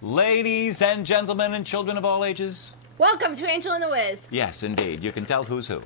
Ladies and gentlemen and children of all ages. Welcome to Angel and the Wiz. Yes, indeed. You can tell who's who.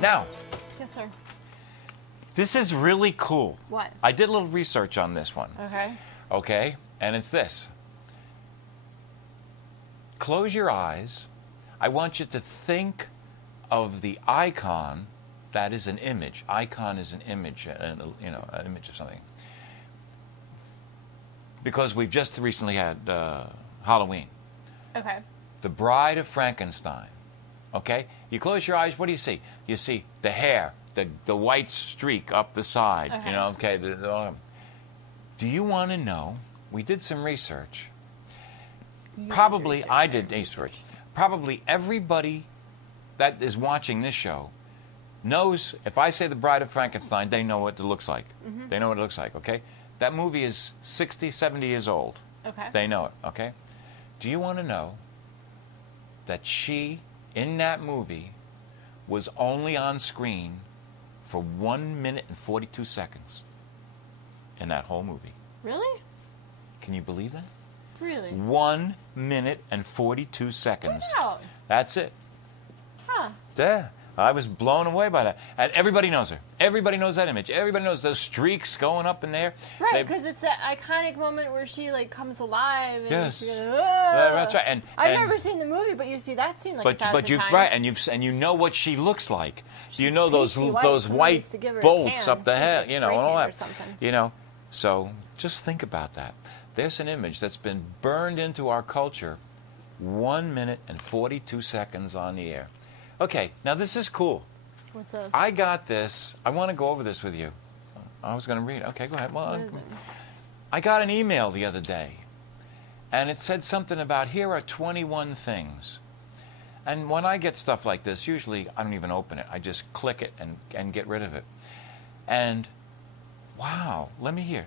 Now, yes, sir. This is really cool. What? I did a little research on this one. Okay. Okay, and it's this. Close your eyes. I want you to think of the icon that is an image. Icon is an image, an image of something. Because we've just recently had Halloween. Okay. The Bride of Frankenstein. Okay? You close your eyes, what do you see? You see the hair, the white streak up the side. Okay. You know, okay. Do you want to know? We did some research. Probably I did research. Probably everybody that is watching this show knows, if I say The Bride of Frankenstein, they know what it looks like. Mm-hmm. They know what it looks like, okay? That movie is 60, 70 years old. Okay. They know it, okay? Do you want to know that she, in that movie, was only on screen for 1 minute and 42 seconds in that whole movie? Really? Can you believe that? Really? 1 minute and 42 seconds. Wow. That's it. Huh. Yeah. I was blown away by that. And everybody knows her. Everybody knows that image. Everybody knows those streaks going up in there. Right, because it's that iconic moment where she like comes alive. And yes. She goes, that's right. And I've never seen the movie, but you see that scene like a thousand you've times. right, and you know what she looks like. She's you know those white bolts up the head, you know, and all that. You know, so just think about that. There's an image that's been burned into our culture. 1 minute and 42 seconds on the air. Okay, now this is cool. What's this? I got this. I want to go over this with you. I was going to read it. Okay, go ahead. Well, what is it? I got an email the other day, and it said something about, here are 21 things. And when I get stuff like this, usually I don't even open it. I just click it and get rid of it. And, wow, let me hear.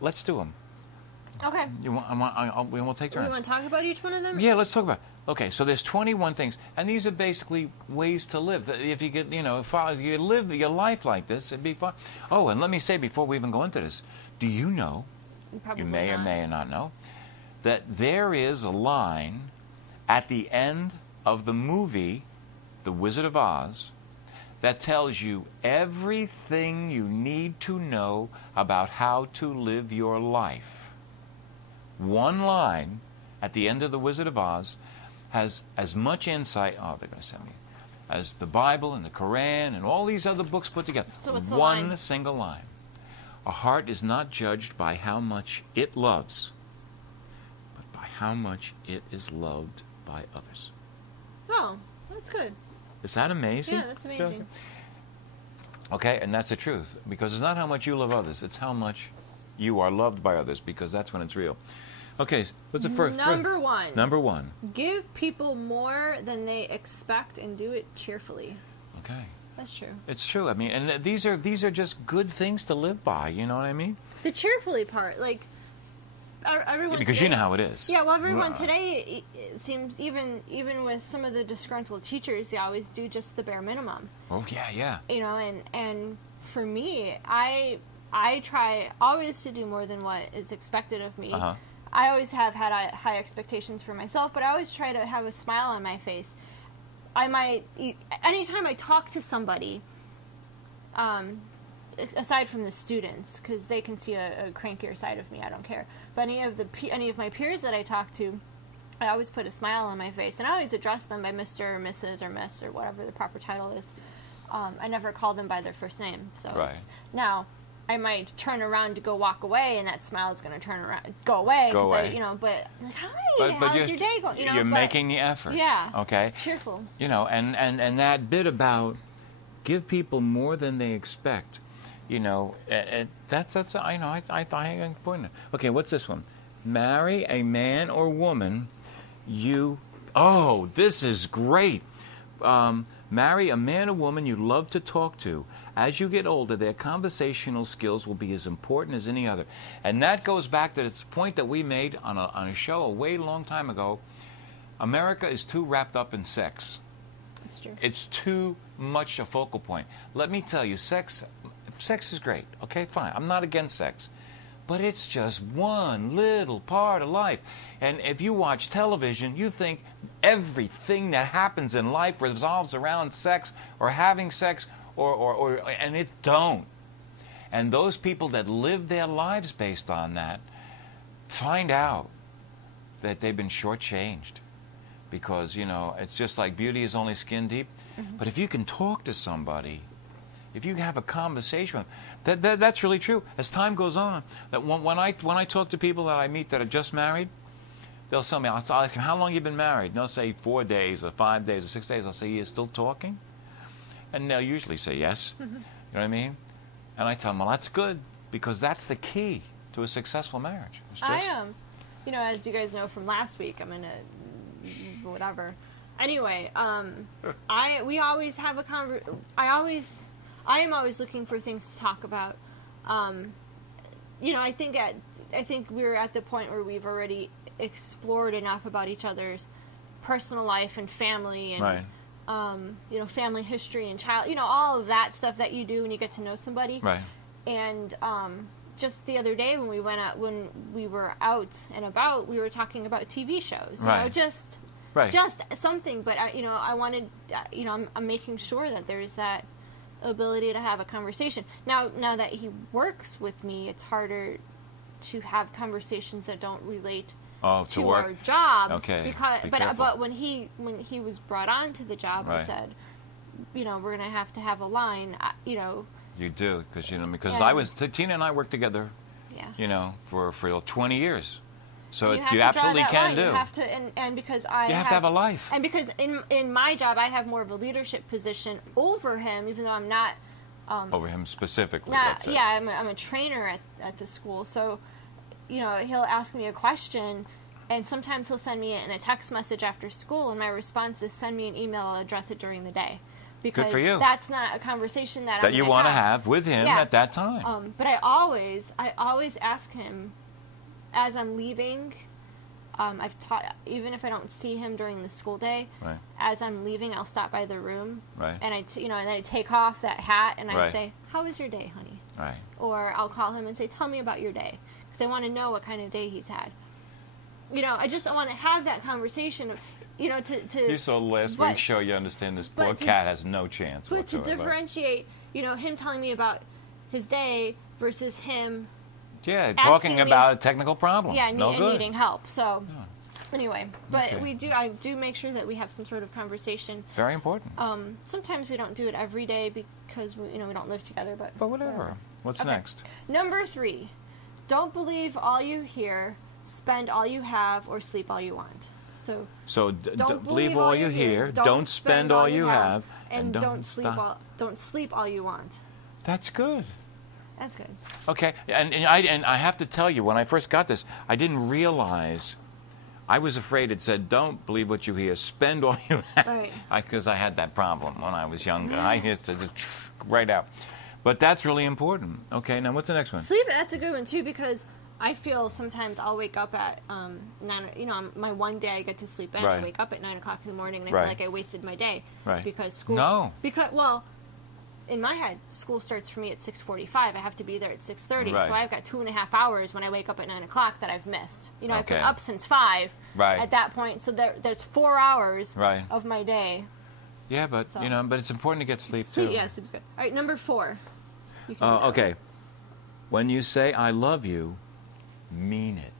Let's do them. Okay. We will take turns. You want to talk about each one of them? Yeah, let's talk about it. Okay, so there's 21 things, and these are basically ways to live. If you get, if you live your life like this, it'd be fun. Oh, and let me say before we even go into this, do you know, you may or may not know, that there is a line at the end of the movie, The Wizard of Oz, that tells you everything you need to know about how to live your life. One line at the end of The Wizard of Oz has as much insight, they're going to send me, as the Bible and the Quran and all these other books put together. So what's the One line? single line. A heart is not judged by how much it loves, but by how much it is loved by others. Oh, that's good. Is that amazing? Yeah, that's amazing. Okay, and that's the truth. Because it's not how much you love others, it's how much you are loved by others, because that's when it's real. Okay, what's the first? Number one. Number one. Give people more than they expect and do it cheerfully. Okay. That's true. It's true. I mean, and these are just good things to live by. You know what I mean? The cheerfully part, like everyone. Yeah, because today, you know how it is. Yeah, well, everyone today it seems even with some of the disgruntled teachers, they always do just the bare minimum. Oh yeah, yeah. You know, and for me, I try always to do more than what is expected of me. Uh-huh. I always have had high expectations for myself, but I always try to have a smile on my face. Anytime I talk to somebody, aside from the students, because they can see a crankier side of me, I don't care. But any of my peers that I talk to, I always put a smile on my face, and I always address them by Mr. or Mrs. or Miss or whatever the proper title is. I never call them by their first name. So right. now, I might turn around to go walk away, and that smile is going to go away. Go away. But like, hi, But how's your day going? You're making the effort. Yeah. Okay. Cheerful. And that bit about give people more than they expect. That's I important. Okay, what's this one? Marry a man or woman you. Oh, this is great. Marry a man or woman you love to talk to. As you get older, their conversational skills will be as important as any other. And that goes back to the point that we made on a show a way long time ago. America is too wrapped up in sex. That's true. It's too much a focal point. Let me tell you, sex is great. Okay, fine. I'm not against sex. But it's just one little part of life. And if you watch television, you think everything that happens in life revolves around sex or having sex, and it don't. And those people that live their lives based on that find out that they've been shortchanged. Because, it's just like beauty is only skin deep. Mm-hmm. But if you can talk to somebody, if you have a conversation with them, that's really true. As time goes on, that when I talk to people that I meet that are just married, they'll tell me, I'll ask them, how long have you been married? And they'll say 4 days or 5 days or 6 days. I'll say, you're still talking? And they'll usually say yes. Mm-hmm. You know what I mean? And I tell them, well, that's good, because that's the key to a successful marriage. I am. As you guys know from last week, I'm in a whatever. Anyway, we always have a I am always looking for things to talk about. I think we're at the point where we've already explored enough about each other's personal life and family and right. Family history and all of that stuff that you do when you get to know somebody. Right. And just the other day when we were out and about, we were talking about TV shows. Right. Just something. But I wanted. I'm making sure that there's that ability to have a conversation. Now that he works with me, it's harder to have conversations that don't relate to our jobs. Okay. But when he was brought on to the job, right. I said, we're going to have a line. You do, because Tina and I worked together. Yeah. For 20 years. So you absolutely can line. do. You have to, and because you have to have a life. And because in my job, I have more of a leadership position over him, even though I'm not. Over him specifically. I'm a trainer at the school, so he'll ask me a question, and sometimes he'll send me in a text message after school, and my response is send me an email. I'll address it during the day. Because good for you. That's not a conversation that you want to have with him at that time. But I always ask him as I'm leaving. I've taught, even if I don't see him during the school day, right. As I'm leaving, I'll stop by the room, right. And and then I take off that hat and I right. say, "How was your day, honey?" Right. Or I'll call him and say, "Tell me about your day," because I want to know what kind of day he's had. I want to have that conversation. You saw last week's show. You understand this poor cat has no chance whatsoever. But to differentiate, him telling me about his day versus him. Yeah, talking about a technical problem. Yeah, and good. needing help. So, anyway, but okay. I do make sure that we have some sort of conversation. Very important. Sometimes we don't do it every day because we don't live together. But whatever. What's next? Number 3, don't believe all you hear, spend all you have, or sleep all you want. So don't believe all you hear, don't spend all you have, and don't sleep all you want. That's good. That's good. Okay, and I have to tell you, when I first got this, I didn't realize. I was afraid it said, "Don't believe what you hear, spend all you have," right? Because I had that problem when I was younger. I used to just right out. But that's really important. Okay, now what's the next one? Sleep. That's a good one too, because I feel sometimes I'll wake up at 9. My one day I get to sleep in. Right. I wake up at 9 o'clock in the morning, and I right. feel like I wasted my day. Right. Because school. No. In my head, school starts for me at 6:45. I have to be there at 6:30, right. so I've got 2.5 hours when I wake up at 9 o'clock that I've missed. I've been okay. up since 5 right. at that point, so there's 4 hours right. of my day. Yeah, but but it's important to get sleep too. Yeah, sleep's good. All right, number 4. Okay. When you say "I love you," mean it.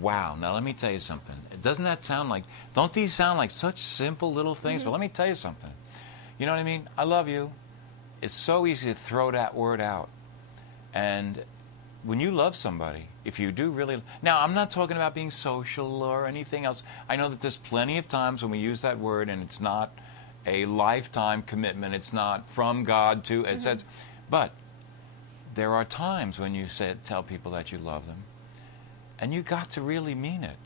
Wow. Now let me tell you something. Doesn't that sound like? Don't these sound like such simple little things? Mm-hmm. But let me tell you something. You know what I mean? I love you. It's so easy to throw that word out. And when you love somebody, if you do really... Now, I'm not talking about being social or anything else. I know that there's plenty of times when we use that word and it's not a lifetime commitment. It's not from God to... But there are times when you tell people that you love them, and you got to really mean it.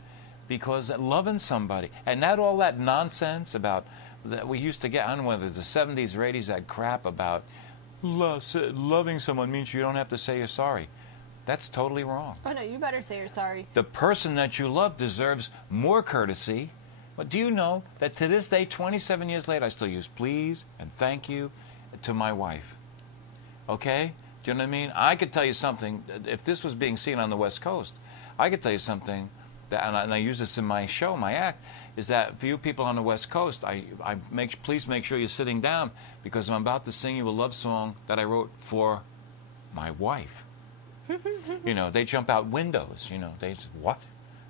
Because loving somebody, and not all that nonsense about... that we used to get, I don't know whether it's the 70s or 80s, that crap about loving someone means you don't have to say you're sorry. That's totally wrong. Oh, no, you better say you're sorry. The person that you love deserves more courtesy. But do you know that to this day, 27 years later, I still use please and thank you to my wife? Okay? Do you know what I mean? I could tell you something. If this was being seen on the West Coast, I could tell you something, that, and I use this in my show, my act, is that for you people on the West Coast, please make sure you're sitting down, because I'm about to sing you a love song that I wrote for my wife. You know, they jump out windows. You know, they say, what?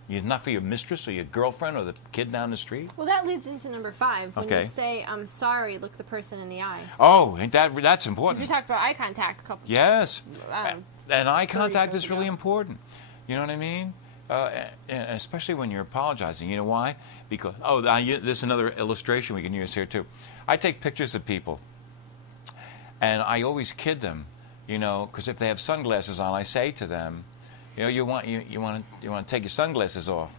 You're not for your mistress or your girlfriend or the kid down the street? Well, that leads into number 5. When Okay. you say, I'm sorry, look the person in the eye. Oh, that's Because important. we talked about eye contact a couple Yes. um, And eye 30 contact shows is really ago. important. You know what I mean? And especially when you're apologizing. You know why? Because, there's another illustration we can use here, too. I take pictures of people, and I always kid them, you know, because if they have sunglasses on, I say to them, you know, you want to take your sunglasses off.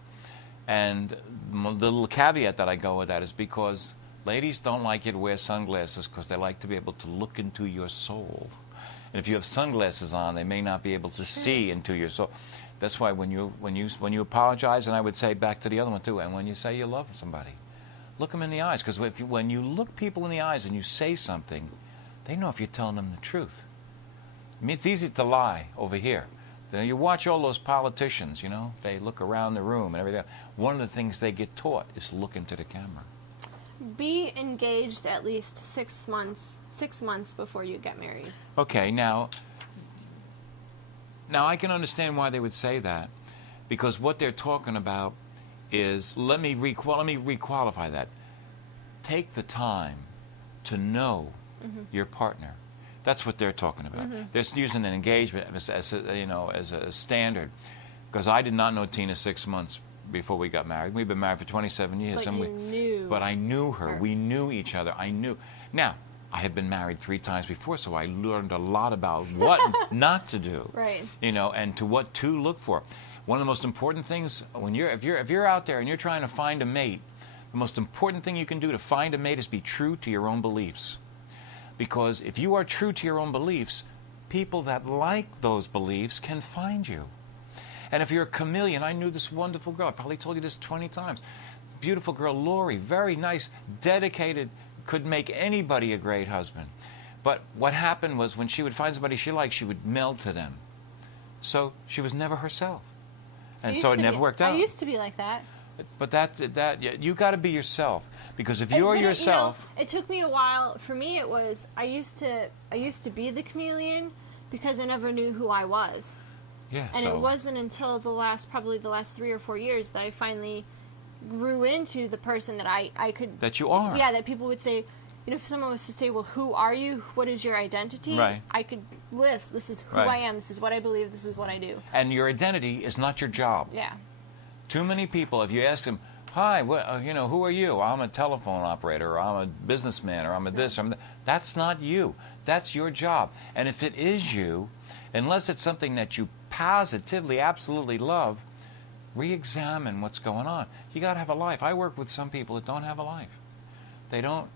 And the little caveat that I go with that is because ladies don't like you to wear sunglasses because they like to be able to look into your soul. And if you have sunglasses on, they may not be able to see into your soul. That's why when you apologize, and I would say back to the other one too, and when you say you love somebody, look them in the eyes, because when you look people in the eyes and you say something, they know if you're telling them the truth. I mean, it's easy to lie over here. Then you watch all those politicians, you know, they look around the room and everything. One of the things they get taught is look into the camera. Be engaged at least 6 months. 6 months before you get married. Okay, now I can understand why they would say that, because what they're talking about is, let me requalify that. Take the time to know your partner. That's what they're talking about. They're using an engagement as a standard, because I did not know Tina 6 months before we got married. We've been married for 27 years. But I knew her. We knew each other. I knew. Now, I had been married 3 times before, so I learned a lot about what not to do. Right. You know, and to what to look for. One of the most important things when if you're out there and you're trying to find a mate, the most important thing you can do to find a mate is be true to your own beliefs. Because if you are true to your own beliefs, people that like those beliefs can find you. And if you're a chameleon, I knew this wonderful girl. I probably told you this 20 times. Beautiful girl, Lori, very nice, dedicated, could make anybody a great husband. But what happened was when she would find somebody she liked, she would meld to them. So she was never herself. And so it never worked out. I used to be like that. But you got to be yourself, because if you're yourself, it took me a while. For me, it was I used to be the chameleon because I never knew who I was. yeah. And so it wasn't until probably the last 3 or 4 years that I finally grew into the person that I could. that you are. Yeah, that people would say, you know, if someone was to say, well, who are you? What is your identity? Right. I could list, this is who Right. I am, this is what I believe, this is what I do. And your identity is not your job. Yeah. Too many people, if you ask them, hi, who are you? I'm a telephone operator, or I'm a businessman, or I'm a this, or I'm that. That's not you. That's your job. And if it is you, unless it's something that you positively, absolutely love, re-examine what's going on. You got to have a life. I work with some people that don't have a life. They don't.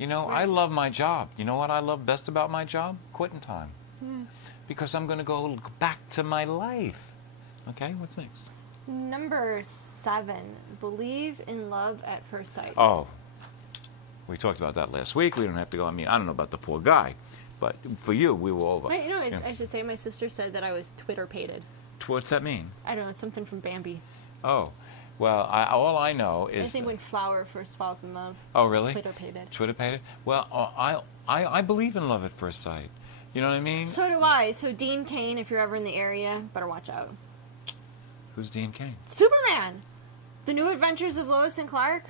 You know, Right. I love my job. You know what I love best about my job? Quitting time. Because I'm going to go back to my life. Okay, what's next? Number 7, believe in love at first sight. Oh, we talked about that last week. We don't have to go. I mean, I don't know about the poor guy, but for you, we were over. Wait, no, Yeah. I should say my sister said that I was Twitter-pated. What's that mean? I don't know, it's something from Bambi. Oh, well, all I know I is... think when Flower first falls in love. Oh, really? Twitter-pated. Twitter-pated? Well, I believe in love at first sight. You know what I mean? So do I. So Dean Cain, if you're ever in the area, better watch out. Who's Dean Cain? Superman! The New Adventures of Lois and Clark.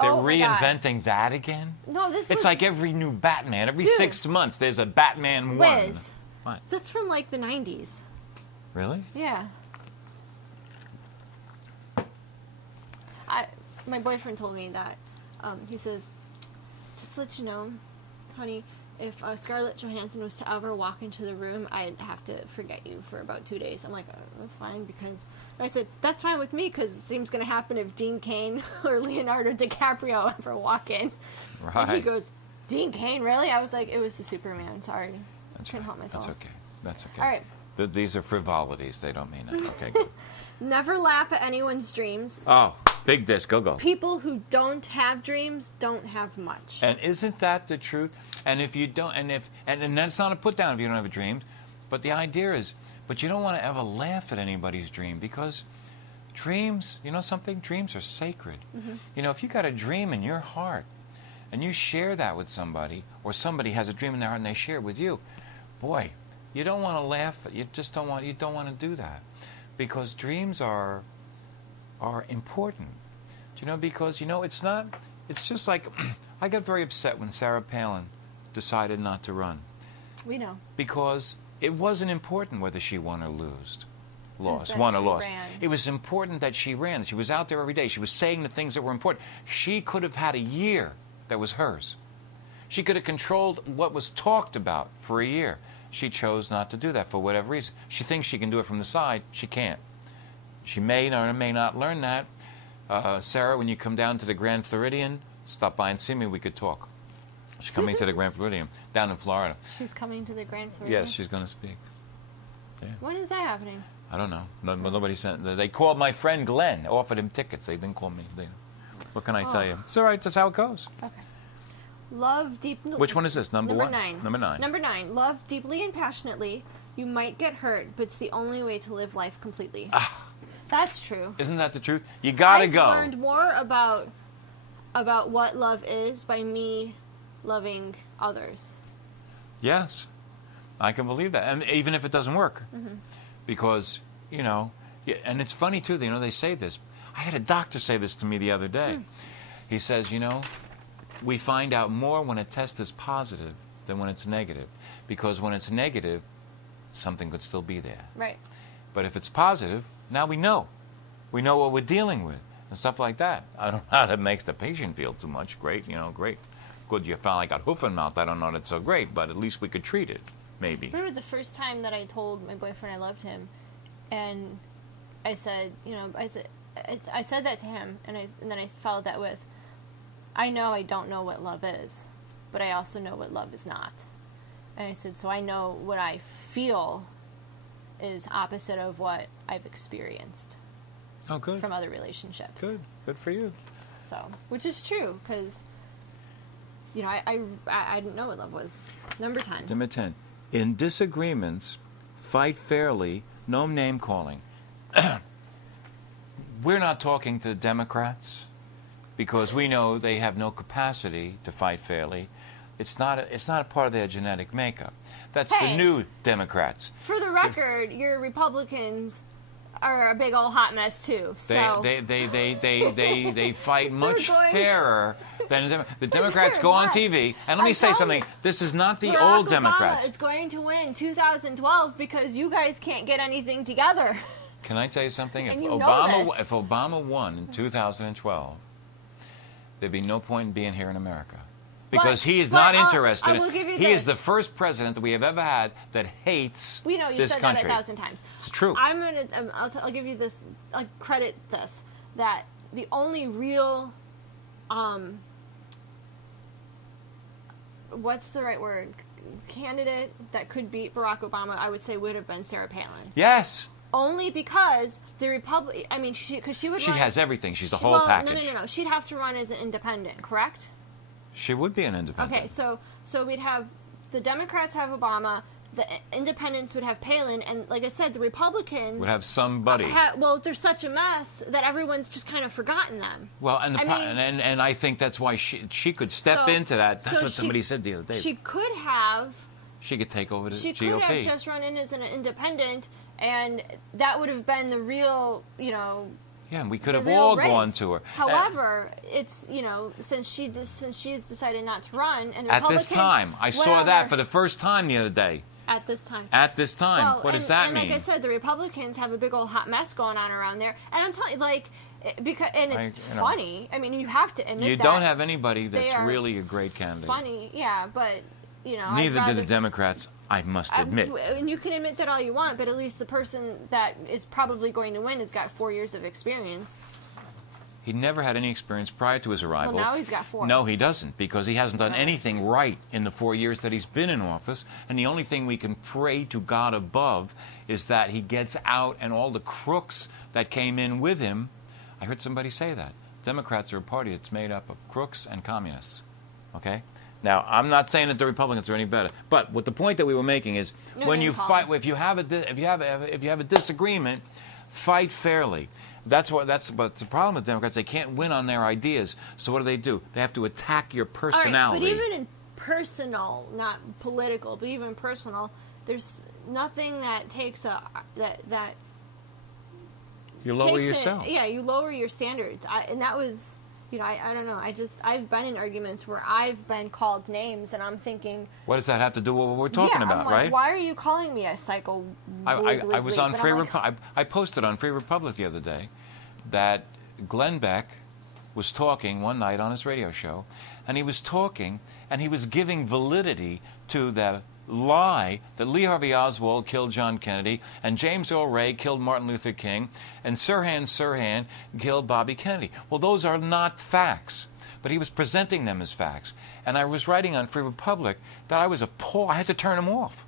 They're Oh my God. reinventing that again? No, this It's was like every new Batman. Every Dude. 6 months, there's a Batman 1. Wiz. What? That's from like the 90s. Really? Yeah. My boyfriend told me that. He says, just to let you know, honey, if Scarlett Johansson was to ever walk into the room, I'd have to forget you for about 2 days. I'm like, that's fine, because I said, that's fine with me, because it seems going to happen if Dean Cain or Leonardo DiCaprio ever walk in. Right. And he goes, Dean Cain, really? I was like, it was the Superman, sorry. That's Couldn't right. help myself. That's okay. That's okay. All right. These are frivolities. They don't mean it. Okay, good. Never laugh at anyone's dreams. Oh, big disc. Go. People who don't have dreams don't have much. And isn't that the truth? And if you don't, and that's not a put down if you don't have a dream, but the idea is, but you don't want to ever laugh at anybody's dream, because dreams, you know something? Dreams are sacred. Mm-hmm. You know, if you got a dream in your heart and you share that with somebody, or somebody has a dream in their heart and they share it with you, boy, you don't want to laugh. You don't want to do that, because dreams are important. Do you know? Because it's just like I got very upset when Sarah Palin decided not to run. We know. Because it wasn't important whether she won or lost. Ran. It was important that she ran. She was out there every day. She was saying the things that were important. She could have had a year that was hers. She could have controlled what was talked about for a year. She chose not to do that for whatever reason. She thinks she can do it from the side. She can't. She may or may not learn that. Sarah, when you come down to the Grand Floridian, stop by and see me. We could talk. She's coming to the Grand Floridian down in Florida. She's coming to the Grand Floridian? Yes, she's going to speak. Yeah. When is that happening? I don't know. Nobody sent. They called my friend Glenn, offered him tickets. They didn't call me. What can I tell you? It's all right. That's how it goes. Okay. Love deeply. Which one is this? Number what? 9. Number 9. Number 9. Love deeply and passionately. You might get hurt, but it's the only way to live life completely. That's true. Isn't that the truth? You gotta go. I've learned more about what love is by me loving others. Yes, I can believe that, and even if it doesn't work, because and it's funny too. They say this. I had a doctor say this to me the other day. He says, we find out more when a test is positive than when it's negative, because when it's negative, something could still be there. Right. But if it's positive, now we know. We know what we're dealing with and stuff like that. I don't know how that makes the patient feel too much. Great, great. Good, you finally got hoof and mouth. I don't know that's so great, but at least we could treat it, maybe. Remember the first time that I told my boyfriend I loved him, and I said, I said that to him, and then I followed that with, I know I don't know what love is, but I also know what love is not. And I said, so I know what I feel is opposite of what I've experienced. Oh, good. From other relationships. Good. Good for you. So, which is true, because, I didn't know what love was. Number 10. Number 10. In disagreements, fight fairly, no name calling. We're not talking to the Democrats, because we know they have no capacity to fight fairly. It's not a part of their genetic makeup. That's the new Democrats. For the record, your Republicans are a big old hot mess too. So They fight much fairer than the Democrats. Go on TV and let me say something. This is not the Barack old Democrats. Obama is going to win 2012 because you guys can't get anything together. Can I tell you something? And If Obama won in 2012, there'd be no point in being here in America. Because he is not interested. I will give you he this. is the first president that we have ever had that hates We know you this said country. that 1,000 times. It's true. I'll give you this. I'll credit this, that the only real, what's the right word? Candidate that could beat Barack Obama, I would say, would have been Sarah Palin. Yes. Only because the Republic. I mean, she would. She run, has everything. She's the whole package. No. She'd have to run as an independent, correct? She would be an independent. Okay, so we'd have the Democrats have Obama, the independents would have Palin, and like I said, the Republicans would have somebody. They're such a mess that everyone's just kind of forgotten them. Well, and I think that's why she could step into that. That's what somebody said the other day. She could have. She could take over the GOP. She could have just run in as an independent, and that would have been the real, Yeah, and we could have all gone to her. However, it's since she's decided not to run, and the at this time, I saw that for the first time the other day. At this time. At this time. Well, what does that mean? And like I said, the Republicans have a big old hot mess going on around there. And I'm telling you, like, because, and it's funny. I mean, you have to admit that. You don't have anybody that's really a great candidate. Funny, yeah, but, you know. Neither do the Democrats, I must admit. And you can admit that all you want, but at least the person that is probably going to win has got 4 years of experience. He never had any experience prior to his arrival. Well, now he's got 4. No, he doesn't, because he hasn't done anything right in the 4 years that he's been in office. And the only thing we can pray to God above is that he gets out and all the crooks that came in with him. I heard somebody say that. Democrats are a party that's made up of crooks and communists. Okay? Now, I'm not saying that the Republicans are any better, but what the point that we were making is when you fight, if you have a disagreement, fight fairly. But the problem with Democrats, they can't win on their ideas. So what do? They have to attack your personality. All right, but even in personal, not political, but even personal, there's nothing that takes that you lower yourself. You lower your standards. And that was, you know, I don't know. I've been in arguments where I've been called names, and I'm thinking, what does that have to do with what we're talking about, like, right? Why are you calling me a psycho? I was on Free Republic. I posted on Free Republic the other day that Glenn Beck was talking one night on his radio show, and he was talking, and he was giving validity to the lie that Lee Harvey Oswald killed John Kennedy, and James Earl Ray killed Martin Luther King, and Sirhan Sirhan killed Bobby Kennedy. Well, those are not facts, but he was presenting them as facts. And I was writing on Free Republic that I was appalled. I had to turn him off.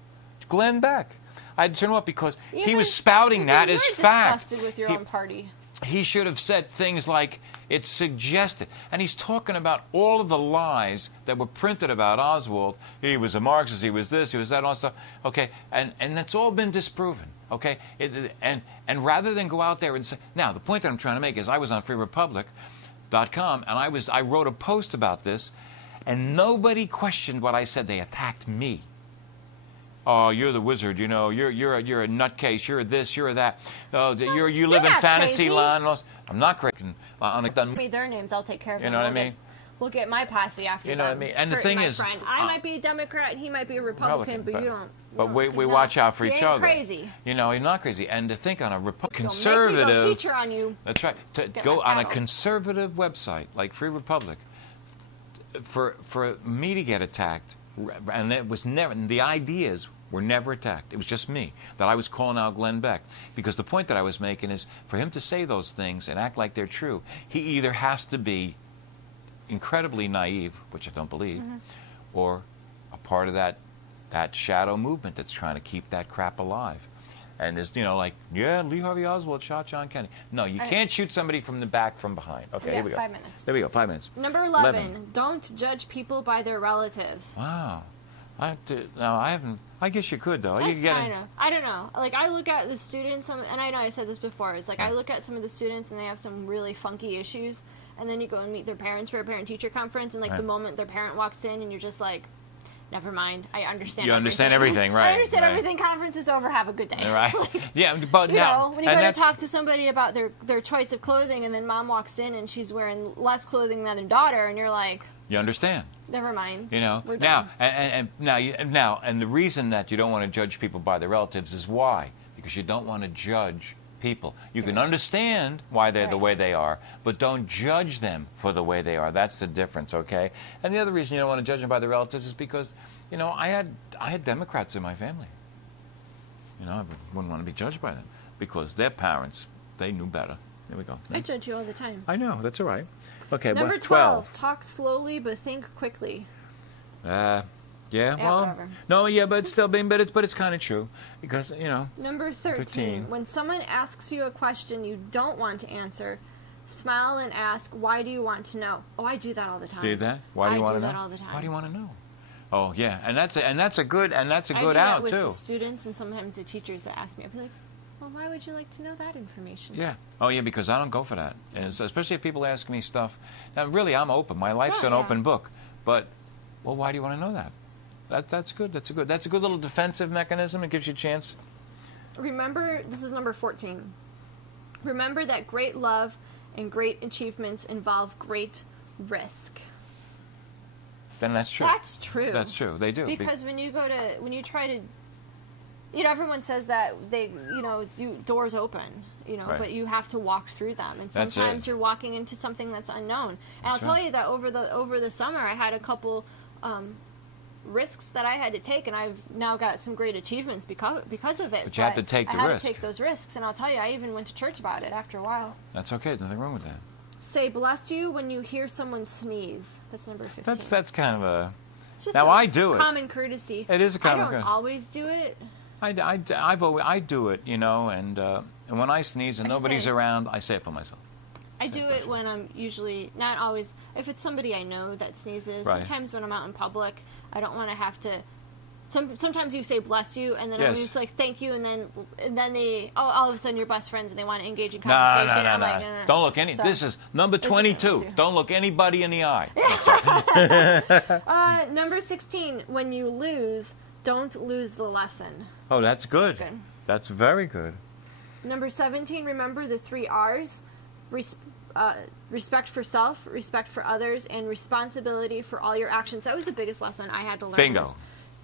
Glenn Beck. I had to turn him off because he was spouting that as fact. Disgusted with your own party. He should have said things like, it's suggested. And he's talking about all of the lies that were printed about Oswald. He was a Marxist, he was this, he was that, all stuff. Okay, and that's all been disproven. Okay, and rather than go out there and say, now the point that I'm trying to make is I was on freerepublic.com and I wrote a post about this, and nobody questioned what I said. They attacked me. Oh, you're the wizard, you know. You're a nutcase. You're this. You're that. Oh, you live in fantasy land. I'm not crazy. Me their names. I'll take care of them. You know what I mean? We'll get my posse after them. You know what I mean? And the thing is, I might be a Democrat, he might be a Republican, but you don't. But we watch out for each other. Crazy. You know, you're not crazy. And to think on a conservative, make me go teacher on you. That's right. To go on a conservative website like Free Republic, for me to get attacked. And it was never, the ideas were never attacked. It was just me, that I was calling out Glenn Beck. Because the point that I was making is, for him to say those things and act like they're true, he either has to be incredibly naive, which I don't believe, or a part of that shadow movement that's trying to keep that crap alive. And there's, you know, like, yeah, Lee Harvey Oswald shot John Kennedy. No, you can't shoot somebody from the back from behind. Okay, here we go. 5 minutes. There we go, 5 minutes. Number 11. Don't judge people by their relatives. Wow. I haven't. I guess you could, though. I don't know. Like, I look at the students, and I know I said this before. It's like I look at some of the students, and they have some really funky issues. And then you go and meet their parents for a parent-teacher conference, and, like, the moment their parent walks in, and you're just like, never mind. I understand. You understand everything, right? I understand everything. Conference is over. Have a good day. Right. Like, yeah, but now when you go to talk to somebody about their choice of clothing, and then mom walks in and she's wearing less clothing than their daughter, and you're like, you understand. Never mind. You know. We're now done. and the reason that you don't want to judge people by their relatives is why? Because you don't want to judge people. You can understand why they're the way they are, but don't judge them for the way they are. That's the difference, okay? And the other reason you don't want to judge them by their relatives is because, you know, I had Democrats in my family. You know, I wouldn't want to be judged by them because their parents, they knew better. There we go. I judge you all the time. I know, that's all right. Okay, Number 12. Talk slowly but think quickly. Whatever. No, yeah, but it's still being, but it's kind of true because, you know. Number 13. When someone asks you a question you don't want to answer, smile and ask, why do you want to know? Oh, I do that all the time. Do that? Why do you want to know? I do that all the time. Why do you want to know? Oh, yeah, and that's a good out too. I do that with the students and sometimes the teachers that ask me. I'll be like, well, why would you like to know that information? Yeah. Oh, yeah, because I don't go for that. And so, especially if people ask me stuff. Now, really, I'm open. My life's an open book. But, well, why do you want to know that? That's good. That's a good little defensive mechanism. It gives you a chance. Remember, this is number 14. Remember that great love and great achievements involve great risk. Then that's true. That's true. That's true. They do. Because when you try to you know, everyone says that doors open, Right. but you have to walk through them, and That's sometimes it. you're walking into something that's unknown. And I'll That's tell right. you that over the summer, I had a couple risks that I had to take, and I've now got some great achievements because of it. But you have to take the I had risk. to take those risks, and I'll tell you, I even went to church about it after a while. That's okay. There's nothing wrong with that. Say bless you when you hear someone sneeze. That's number 15. That's kind of a. It's just Now, a I do it. common courtesy. It is a common I don't courtesy. always do it. I do it, and when I sneeze and I just nobody's say it. around, I say it for myself. I do it when I'm usually not always. If it's somebody I know that sneezes, Right. sometimes when I'm out in public, I don't want to have to. Sometimes you say bless you, and then Yes. it's like thank you, and then they all of a sudden you're best friends and they want to engage in No, conversation. no. I'm like, no. Don't look any. So, This is number This is 22. bless you. Don't look anybody in the eye. number 16. When you lose, don't lose the lesson. Oh, that's good. That's good. That's very good. Number 17. Remember the 3 R's: respect for self, respect for others, and responsibility for all your actions. That was the biggest lesson I had to learn. Bingo.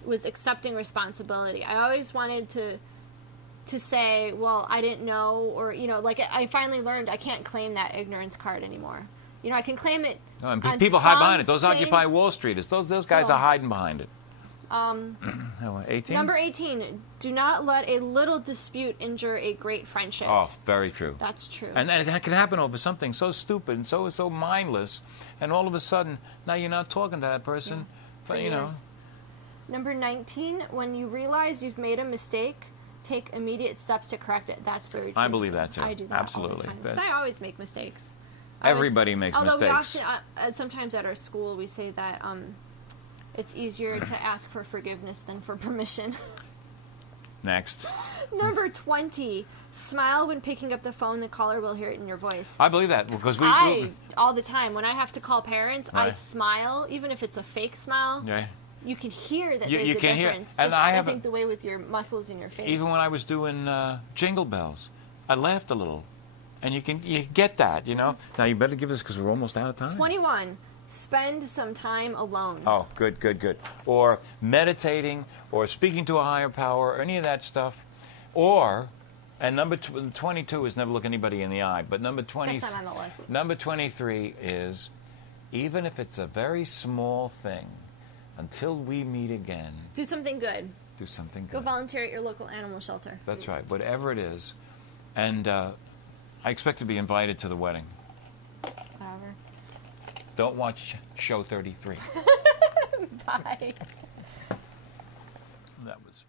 Was accepting responsibility. I always wanted to say, well, I didn't know, or like I finally learned I can't claim that ignorance card anymore. I can claim it. No, and on people hide some behind it. Those Occupy things. Wall Street. Those guys So- are hiding behind it. 18? Number 18. Do not let a little dispute injure a great friendship. Oh, very true. That's true. And it can happen over something so stupid and so mindless, and all of a sudden, now you're not talking to that person. For But, years. Number 19. When you realize you've made a mistake, take immediate steps to correct it. That's very true. I believe that, too. I do that all Absolutely. the time. 'Cause That's- I always make mistakes. I always- Everybody makes although mistakes. we often, sometimes at our school, we say that it's easier to ask for forgiveness than for permission. Next. Number 20. Smile when picking up the phone. The caller will hear it in your voice. I believe that because All the time, when I have to call parents, I Right. smile, even if it's a fake smile. Yeah. You can hear that You there's a can hear- difference. and Just, I I have a- think the way with your muscles in your face. Even when I was doing Jingle Bells, I laughed a little, and you get that, Now you better give us because we're almost out of time. 21. Spend some time alone. Oh, good. Or meditating, or speaking to a higher power, or any of that stuff. And number 22 is never look anybody in the eye. But number 20, That's not on the list. number 23 is, even if it's a very small thing, until we meet again, Do something good. do something good. Go volunteer at your local animal shelter. That's right, whatever it is. And I expect to be invited to the wedding. Whatever. Don't watch show 33. Bye. That was